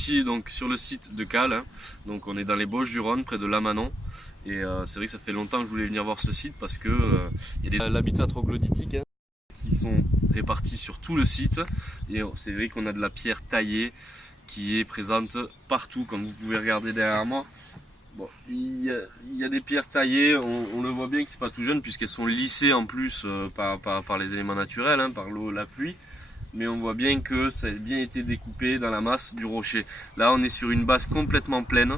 ici donc sur le site de Cales, hein. Donc on est dans les Bauges-du-Rhône, près de Lamanon. Et c'est vrai que ça fait longtemps que je voulais venir voir ce site parce que il y a des habitats troglodytiques, hein, qui sont répartis sur tout le site. Et c'est vrai qu'on a de la pierre taillée qui est présente partout, comme vous pouvez regarder derrière moi. Bon, il y a des pierres taillées, on le voit bien que c'est pas tout jeune puisqu'elles sont lissées en plus par les éléments naturels, hein, par l'eau, la pluie. Mais on voit bien que ça a bien été découpé dans la masse du rocher. Là on est sur une base complètement pleine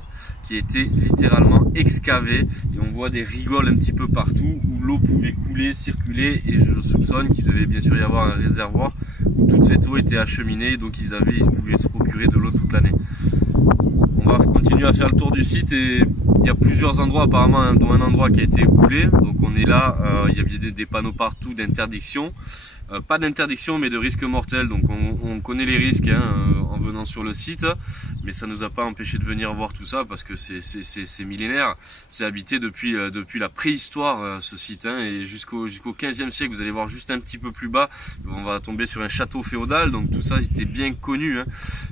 qui a été littéralement excavée et on voit des rigoles un petit peu partout où l'eau pouvait couler, circuler, et je soupçonne qu'il devait bien sûr y avoir un réservoir où toute cette eau était acheminée, donc ils pouvaient se procurer de l'eau toute l'année. On va continuer à faire le tour du site et il y a plusieurs endroits apparemment, dont un endroit qui a été éboulé. Donc on est là, il y a des panneaux partout d'interdiction. Pas d'interdiction mais de risque mortel, donc on connaît les risques, hein, en venant sur le site, mais ça nous a pas empêché de venir voir tout ça parce que c'est millénaire, c'est habité depuis la préhistoire, ce site, hein, et jusqu'au 15e siècle. Vous allez voir juste un petit peu plus bas, on va tomber sur un château féodal, donc tout ça était bien connu, hein.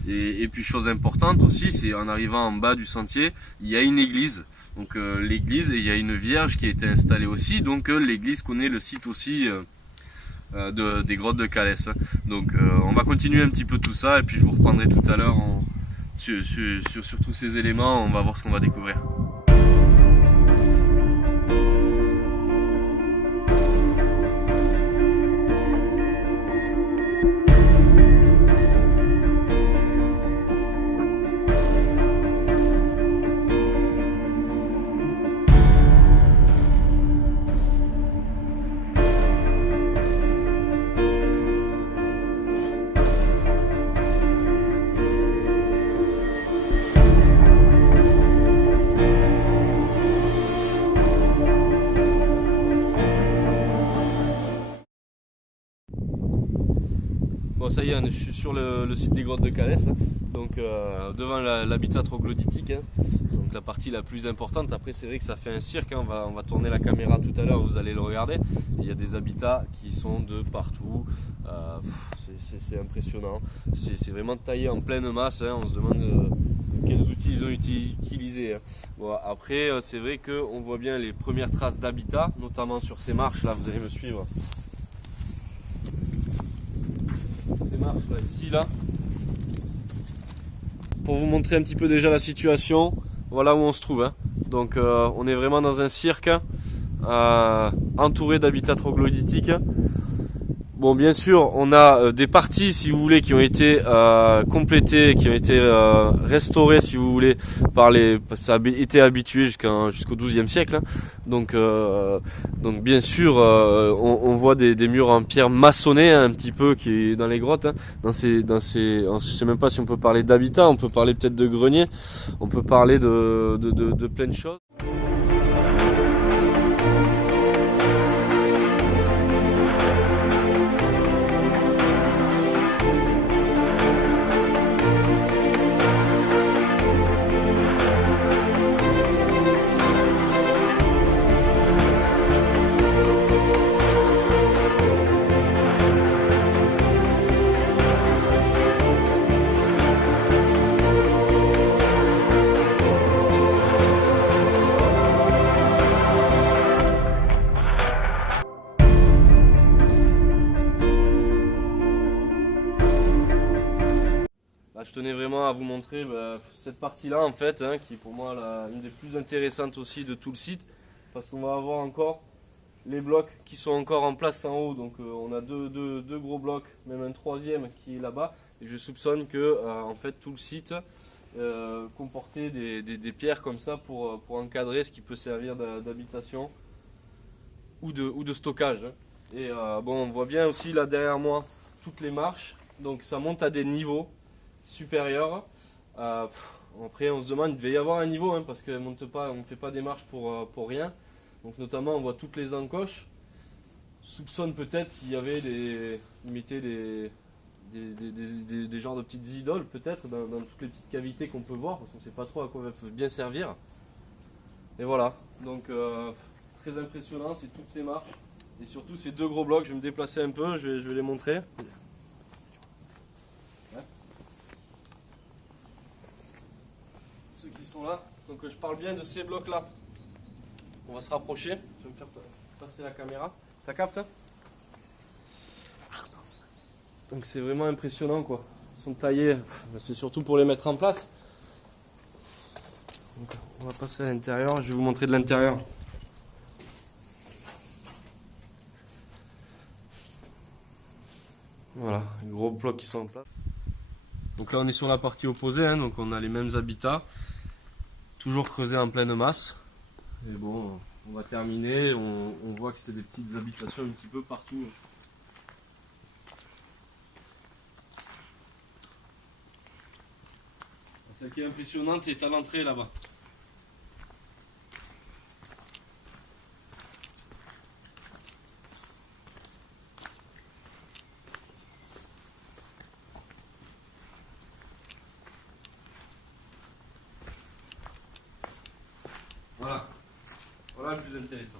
Et puis chose importante aussi, c'est en arrivant en bas du sentier, il y a une église. Donc l'église, et il y a une vierge qui a été installée aussi, donc l'église connaît le site aussi, des grottes de Cales. Donc on va continuer un petit peu tout ça et puis je vous reprendrai tout à l'heure sur tous ces éléments. On va voir ce qu'on va découvrir. Bon, ça y est, je suis sur le site des grottes de Cales, hein. Donc devant l'habitat troglodytique, hein. Donc la partie la plus importante. Après c'est vrai que ça fait un cirque, hein. On va tourner la caméra tout à l'heure, vous allez le regarder. Il y a des habitats qui sont de partout, c'est impressionnant. C'est vraiment taillé en pleine masse, hein. On se demande quels outils ils ont utilisés, hein. Bon, après c'est vrai qu'on voit bien les premières traces d'habitat, notamment sur ces marches là, vous allez me suivre. Ces marches là, ici là, pour vous montrer un petit peu déjà la situation, voilà où on se trouve, hein. Donc on est vraiment dans un cirque, entouré d'habitats troglodytiques. Bon, bien sûr on a des parties, si vous voulez, qui ont été complétées, qui ont été restaurées, si vous voulez, ça a été habitué jusqu'au 12e siècle, hein. Donc bien sûr on voit des murs en pierre maçonnée, hein, un petit peu, qui est dans les grottes, hein. Je sais même pas si on peut parler d'habitat, on peut parler peut-être de grenier, on peut parler de plein de choses. Je tenais vraiment à vous montrer cette partie-là, en fait, hein, qui est pour moi une des plus intéressantes aussi de tout le site, parce qu'on va avoir encore les blocs qui sont encore en place en haut. Donc on a deux gros blocs, même un troisième qui est là-bas, et je soupçonne que en fait tout le site comportait des pierres comme ça pour encadrer ce qui peut servir d'habitation ou de stockage, hein. Et bon, on voit bien aussi là derrière moi toutes les marches, donc ça monte à des niveaux supérieur. Après on se demande, il devait y avoir un niveau, hein, parce qu'on ne fait pas des marches pour rien. Donc notamment on voit toutes les encoches. Soupçonne peut-être qu'il y avait ils mettaient des genres de petites idoles peut-être dans toutes les petites cavités qu'on peut voir, parce qu'on ne sait pas trop à quoi elles peuvent bien servir. Et voilà, donc très impressionnant, c'est toutes ces marches et surtout ces deux gros blocs. Je vais me déplacer un peu, je vais les montrer. ceux qui sont là. Donc je parle bien de ces blocs là. On va se rapprocher. Je vais me faire passer la caméra. Ça capte hein? Donc c'est vraiment impressionnant quoi. Ils sont taillés, c'est surtout pour les mettre en place. Donc, on va passer à l'intérieur, je vais vous montrer de l'intérieur. Voilà, les gros blocs qui sont en place. Donc là on est sur la partie opposée, hein, donc on a les mêmes habitats, toujours creusés en pleine masse. Et bon, on va terminer, on voit que c'est des petites habitations un petit peu partout. Celle qui est impressionnante est à l'entrée là-bas. Voilà, voilà le plus intéressant.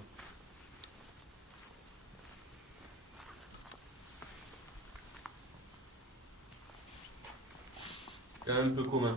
Quand même un peu commun.